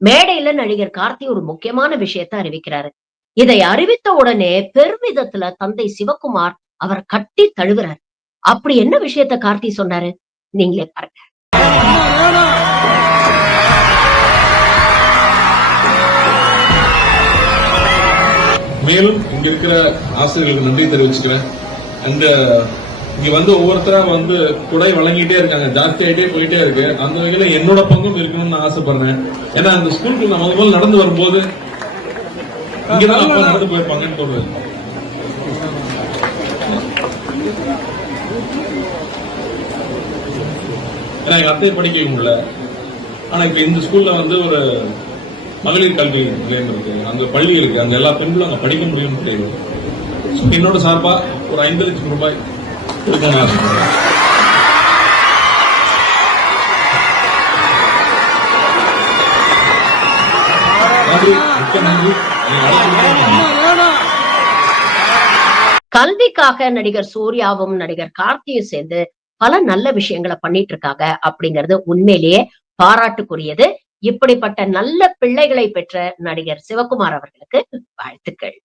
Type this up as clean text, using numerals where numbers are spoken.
மேடையில நடிகர் கார்த்தி ஒரு முக்கியமான விஷயத்த அறிவிக்கிறாரு. இதை அறிவித்த உடனே பெருமிதத்துல தந்தை சிவகுமார் அவர கட்டி தழுவுறாரு. அப்படி என்ன விஷயத்த கார்த்தி சொன்னாரு? நீங்களே பாருங்க. மேலும் இங்க இருக்கிற ஆசிரியர்களுக்கு நன்றி தெரிவிச்சுக்கிறேன். இந்த இங்க வந்து ஒவ்வொருத்தரா வந்து குடை வழங்கிட்டே இருக்காங்க, ஜாஸ்தி ஆகிட்டே போயிட்டே இருக்கு. அந்த வகையில என்னோட பங்கும் இருக்கணும்னு நான் ஆசைப்படுறேன். ஏன்னா அந்த ஸ்கூலுக்கு நான் முதல்ல நடந்து வரும்போது இங்கதான் அப்பா நடந்து போயிருப்பாங்கன்னு தோணுது. ஏன்னா எங்க அத்தையை படிக்க முடியல. ஆனா இப்ப இந்த ஸ்கூல்ல வந்து ஒரு மகளிர் கல்வி நிலையம் இருக்கு, அந்த பள்ளி இருக்கு, அந்த எல்லா பெண்களும் அங்க படிக்க முடியும்னு தெரியுது. என்னோட சார்பா ஒரு 5 லட்சம் ரூபாய் கொடுக்கணும்னு ஆசைப்படுறேன். கல்விக்காக நடிகர் சூர்யாவும் நடிகர் கார்த்தியும் சேர்ந்து பல நல்ல விஷயங்களை பண்ணிட்டு இருக்காங்க அப்படிங்கிறது உண்மையிலேயே பாராட்டுக்குரியது. இப்படிப்பட்ட நல்ல பிள்ளைகளை பெற்ற நடிகர் சிவகுமார் அவர்களுக்கு வாழ்த்துக்கள்.